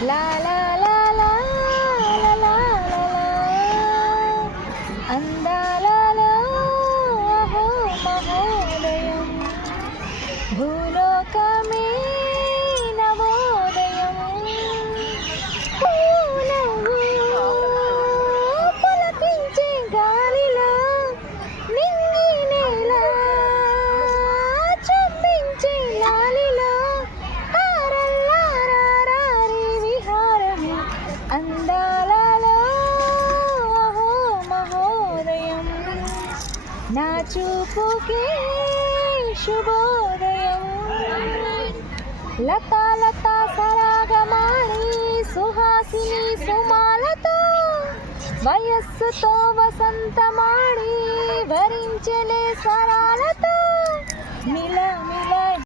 లా లా లా లా లా లా లా లా. అందాలలో అహో మహోదయం, భూలోకమే నవోదయం. పూనవ్వు పులకించే గాలిలో నింగి నేల చుంబించే లాలిలో తారల్లారారి విహారమే. అందాలలో అహో మహోదయం, నా చూపుకే శుభోదయం. లతా లతా సరాగమాడి సుహాసిని సుమాలతో వయస్సుతో వసంతమాడి వరించలే స్వరాలతో మిలమిల